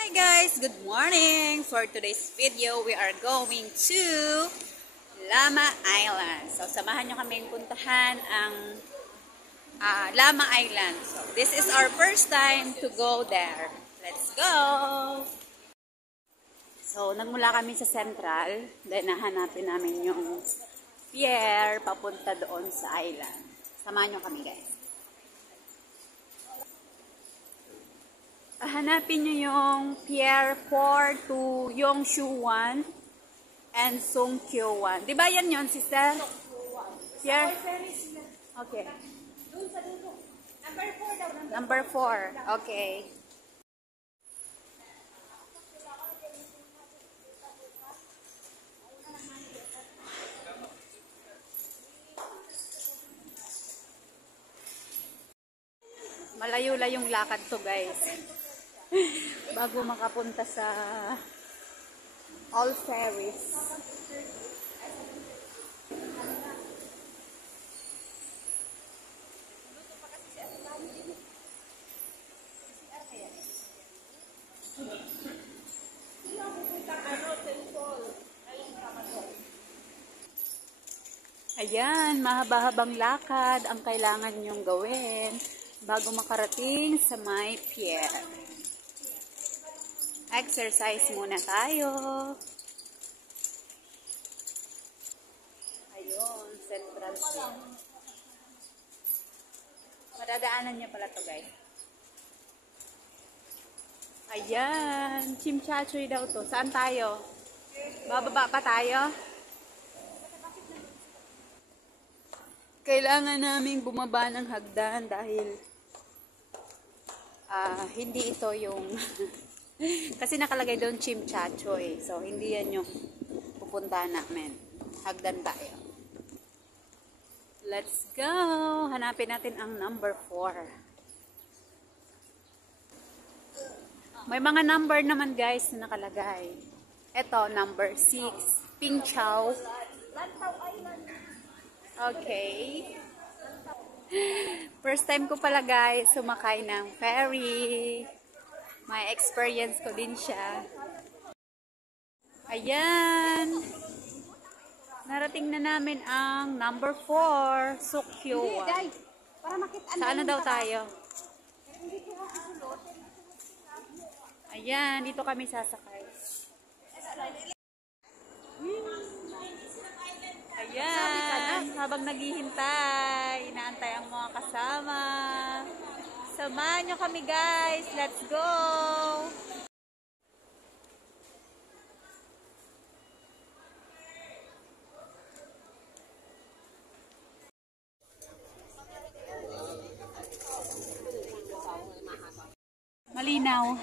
Hi guys, good morning. For today's video, we are going to Lama Island. So samahan nyo kaming puntahan ang Lama Island. So this is our first time to go there. Let's go! So nagmula kami sa Central, dahil nahanapin namin yung pier papunta doon sa island. Samahan nyo kami guys. Hanapin nyo yung Pier 4 to Yongshu-1 and Songkyo-1. Di ba yan yun, sister? Pier? Okay. Number 4. Okay. Malayo-layong lakad to guys. Bago makapunta sa All Ferries. Ayan, mahaba-habang lakad ang kailangan nyong gawin bago makarating sa may pier. Exercise muna tayo. Ayun, Central Pier. Madadaanan niya pala to guys. Ayan, Chimchachoy daw to. Saan tayo? Bababa pa tayo? Kailangan naming bumaba ng hagdan dahil hindi ito yung kasi nakalagay doon Chimchachoy. So, hindi yan yung pupuntahan namin. Hagdan tayo. Let's go! Hanapin natin ang number 4. May mga number naman guys na nakalagay. Ito, number 6. Pingchow. Okay. First time ko pala guys sumakay ng ferry. May experience ko din siya. Ayan. Narating na namin ang number 4, Songkyo. Saan na daw tayo? Ayan, dito kami sasakay. Ayan, habang naghihintay, inaantay ang mga kasama. Samahan nyo kami guys. Let's go! Malinaw.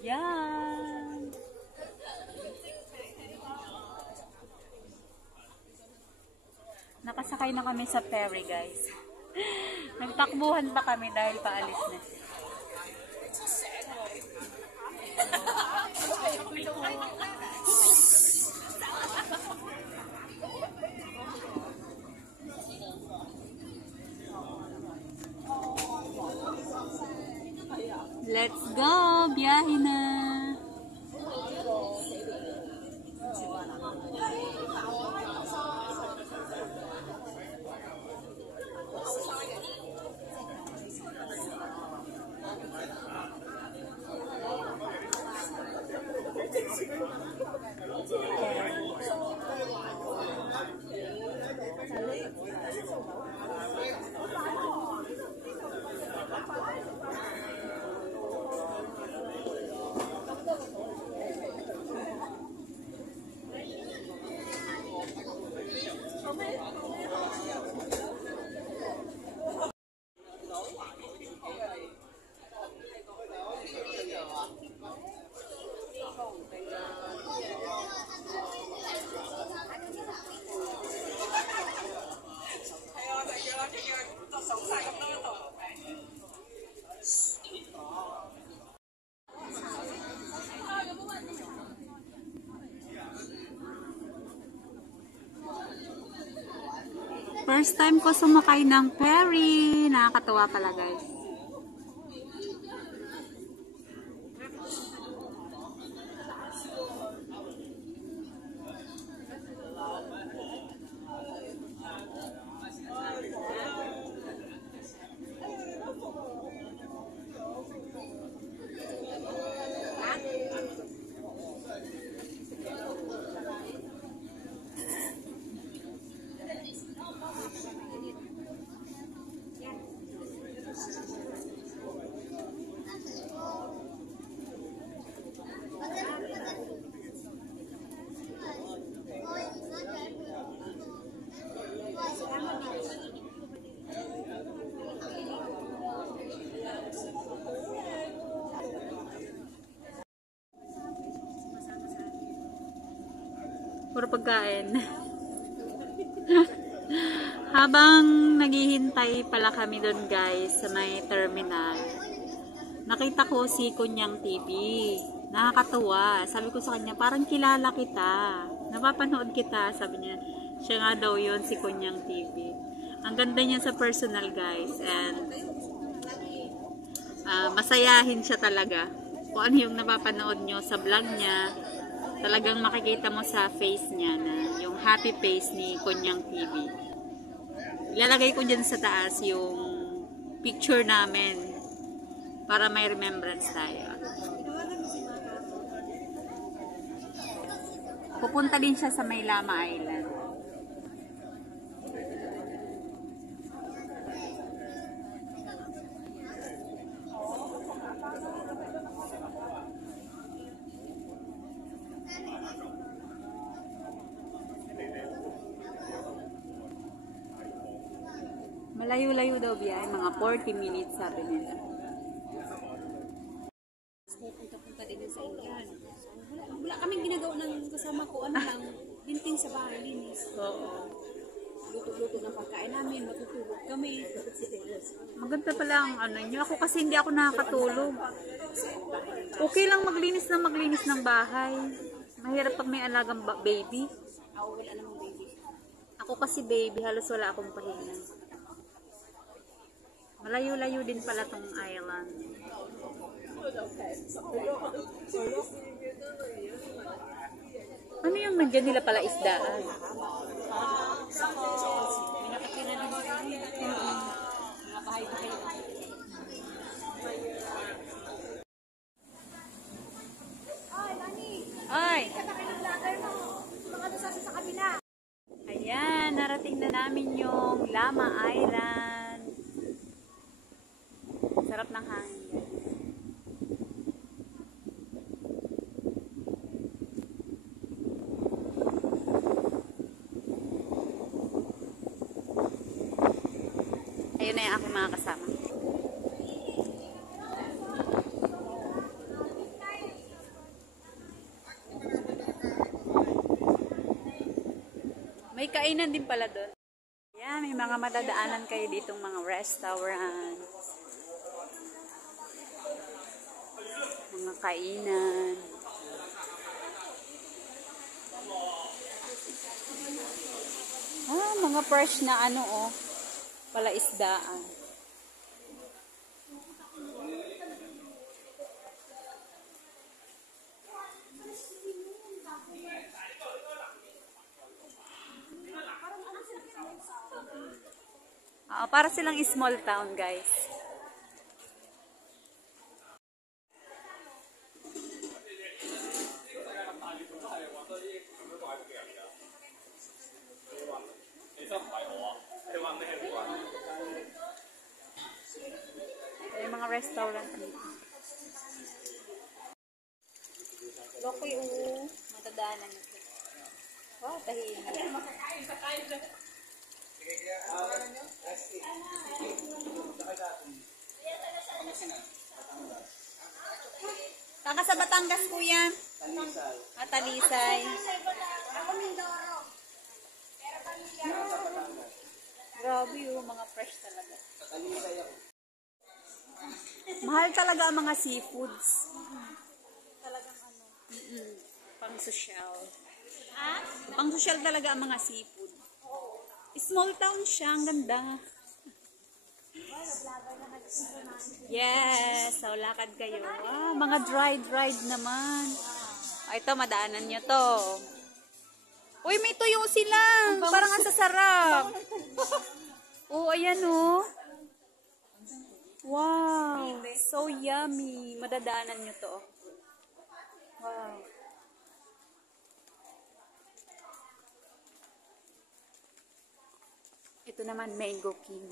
Yan. Nakasakay na kami sa ferry guys. Nagtakbuhan pa kami dahil paalis na. Let's go! Biyahe na! First time ko sumakay ng ferry. Nakakatuwa pala guys. Puro pagkain. Habang naghihintay pala kami doon guys sa may terminal, nakita ko si Kunyang TV. Nakakatuwa. Sabi ko sa kanya, parang kilala kita. Napapanood kita. Sabi niya, siya nga daw yun, si Kunyang TV. Ang ganda niya sa personal guys. And masayahin siya talaga. Kung ano yung napapanood nyo sa vlog niya, talagang makikita mo sa face niya na yung happy face ni Kunyang TV. Ilalagay ko dyan sa taas yung picture namin para may remembrance tayo. Pupunta din siya sa may Lama Island. Malayo-layo daw biyahe, mga 40 minutes sabi nila. Punta-punta din sa England. Wala kaming ginagawa ng kasama ko, ano lang, binting sa bahay, linis. Oo. Luto-luto ng pagkain namin, matutulog kami. Maganda pala ang ano nyo. Ako kasi hindi ako nakakatulog. Okay lang maglinis ng bahay. Mahirap pag may alagang baby. Ako wala namang baby. Ako kasi baby, halos wala akong pahinga. Malayo-layo din pala tong island. Ano yung nandiyan nila pala isdaan? Minakatira din kami. Mga bahay-bahay. Ay! Ayan, narating na namin yung Lama Island. Sarap ng hangin. Ayun na yung aking mga kasama. May kainan din pala doon. Yan, may mga madadaanan kayo ditong mga restaurant. Mga kainan. Mga fresh na ano oh. Palaisdaan. Para silang small town, guys. May mga restaurant dito. Loko yung matadaanan nito. Wow, tahimik. Taka sa Batangas, kuya? Talisay. Talisay. Grabe yung mga fresh talaga. Mahal talaga ang mga seafoods. Talagang ano? Pang social. Pang social talaga ang mga seafood. Small town siya, ang ganda. Yes, so lakad kayo. Mga dried naman. Ito, madaanan nyo to. Uy, may tuyo sila. Parang ang sasarap. Ayan oh. Wow, so yummy. Madadaanan nyo to. Wow. Ito naman, Mango King.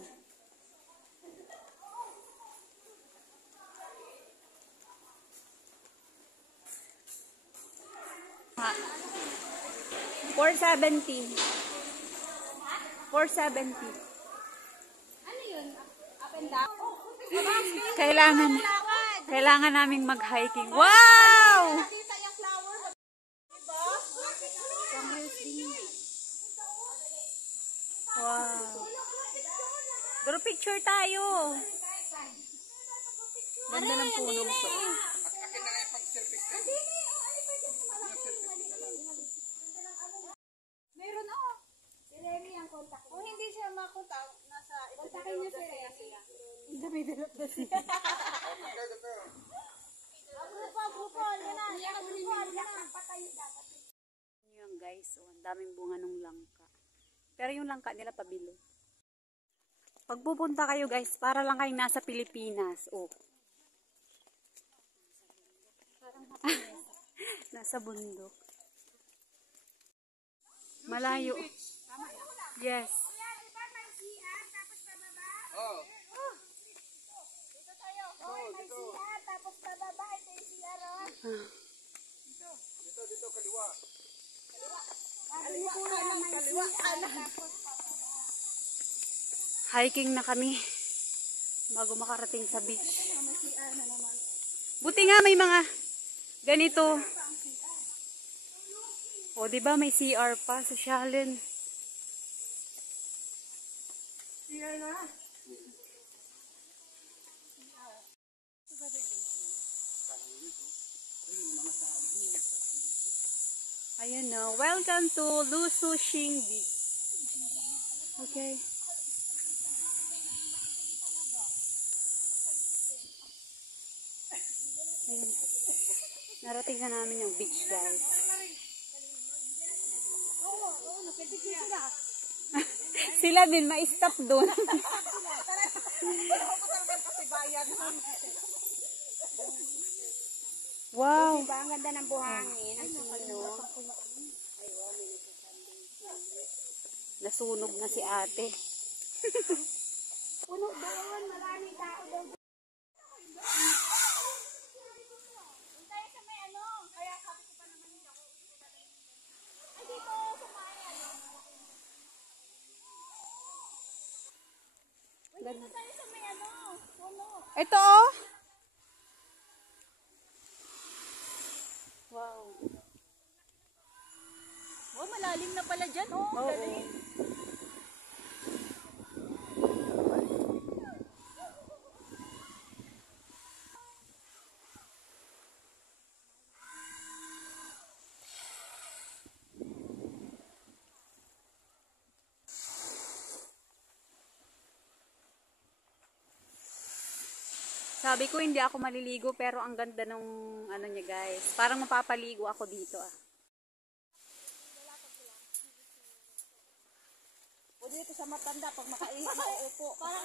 $470. Ano yun? Up and down? Kailangan naming mag-hiking. Wow! Nakita yung flower. Wow. Pero picture tayo. Ganda ng punong to. Meron ako. Si Remy ang contact. Kung hindi siya makontak, nasa kontakin niyo si Remy. Dami-dalap na siya. Grupo, ano na? Grupo, ano na? Patayo dapat. Yan guys, oh, ang daming bunga ng langka. Pero yung langka nila pabilo. Pag pupunta kayo guys, para lang kayong nasa Pilipinas. Oh. Nasa bundok. Malayo. Yes. Oh. Dito tayo. Oh, may CR, tapos pababa, ito yung CR, oh. Dito, kaliwa. Sabi ni Kuya na may CR, tapos Hiking na kami. Bago makarating sa beach. may CR na naman. Buti nga may mga ganito. O, di ba may CR pa sa Shalin? CR na. Ayan na. Welcome to Lusushing Beach. Okay. Ayan. Narating na namin yung beach, guys. Oo, napitigil sila. Sila din, ma-stop doon. Wow. Diba, ang ganda ng buhangin, ang sino. Nasunog na si ate. Puno doon, maraming tao doon. Tayo sa may ano, kaya sabi ko pa naman hindi ako. Ay, dito, sa may ano. Uy, dito tayo sa may ano, puno. Ito, oh. Wow. Oh, malalim na pala dyan, oh. Oo. Sabi ko hindi ako maliligo pero ang ganda nung ano niya guys. Parang mapapaligo ako dito ah. O dito sa matanda, pag makaupo. Parang